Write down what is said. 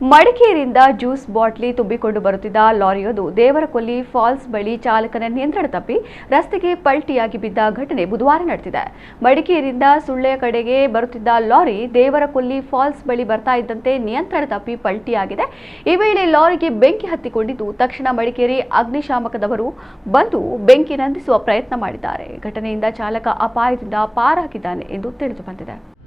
ಮಡಿಕೇರಿಯಿಂದ juice bottle ತುಂಬಿಕೊಂಡು ಬರುತ್ತಿದ್ದ ಲಾರಿಯೊಂದು ದೇವರಕೊಲ್ಲಿ falls ಬಳಿ ಚಾಲಕನ ನಿಯಂತ್ರಣ ತಪ್ಪಿ ರಸ್ತೆಗೆ ಪಲ್ಟಿಯಾಗಿ ಬಿದ್ದ ಘಟನೆ ಬುಧವಾರ ನಡೆದಿದೆ. ಮಡಿಕೇರಿಯಿಂದ ಸುಳ್ಳೆಯ ಕಡೆಗೆ ಬರುತ್ತಿದ್ದ ಲಾರಿ ದೇವರಕೊಲ್ಲಿ ಫಾಲ್ಸ್ ಬಳಿ ಬರ್ತಾ ಇದ್ದಂತೆ ನಿಯಂತ್ರಣ ತಪ್ಪಿ ಪಲ್ಟಿಯಾಗಿದೆ. ಈ ವೇಳೆ ಲಾರಿಗೆ ಬೆಂಕಿ ಹತ್ತಿಕೊಂಡಿದ್ದು ತಕ್ಷಣ ಮಡಿಕೇರಿ ಅಗ್ನಿಶಾಮಕದವರು ಬಂದು ಬೆಂಕಿ ನಂದಿಸುವ ಪ್ರಯತ್ನ ಮಾಡಿದ್ದಾರೆ. ಘಟನೆಯಿಂದ ಚಾಲಕ ಅಪಾಯದಿಂದ ಪಾರಾಗಿದ್ದಾನೆ ಎಂದು ತಿಳಿದು ಬಂದಿದೆ.